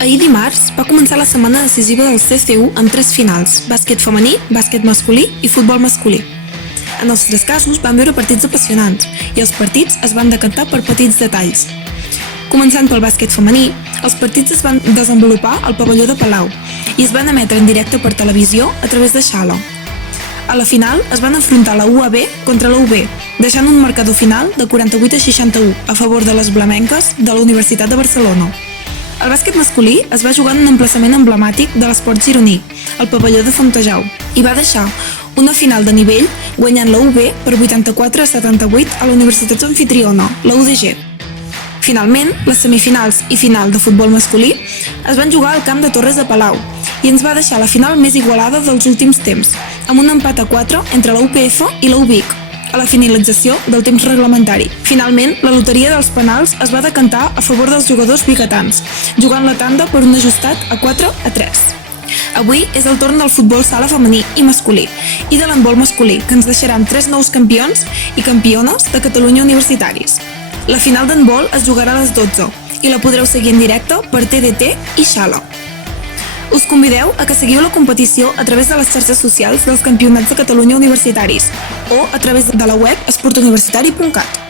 Ahir dimarts va començar la setmana decisiva del CCU amb 3 finals: bàsquet femení, bàsquet masculí i futbol masculí. En els 3 casos van veure partits apassionants i els partits es van decantar per petits detalls. Començant pel bàsquet femení, els partits es van desenvolupar al pavelló de Palau i es van emetre en directe per televisió a través de Xalo. A la final es van enfrontar la UAB contra la UB, deixant un marcador final de 48-61 a favor de les blamenques de la Universitat de Barcelona. El bàsquet masculí es va jugar en un emplaçament emblemàtic de l'esport gironí, el pavelló de Fontejau, i va deixar una final de nivell guanyant la UB per 84-78 a la Universitat Amfitriona, la UDG. Finalment, les semifinals i final de futbol masculí es van jugar al camp de Torres de Palau i ens va deixar la final més igualada dels últims temps, amb un empat a 4 entre la UPF i la UBIC, a la finalització del temps reglamentari. Finalment, la loteria dels penals es va decantar a favor dels jugadors biguetans, jugant la tanda per un ajustat a 4-3. Avui és el torn del futbol sala femení i masculí i de l'handbol masculí, que ens deixaran 3 nous campions i campiones de Catalunya universitaris. La final d'handbol es jugarà a les 12 i la podreu seguir en directe per TDT i Xalo. Us convideu a que seguiu la competició a través de les xarxes socials dels Campionats de Catalunya universitaris o a través de la web esportuniversitari.cat.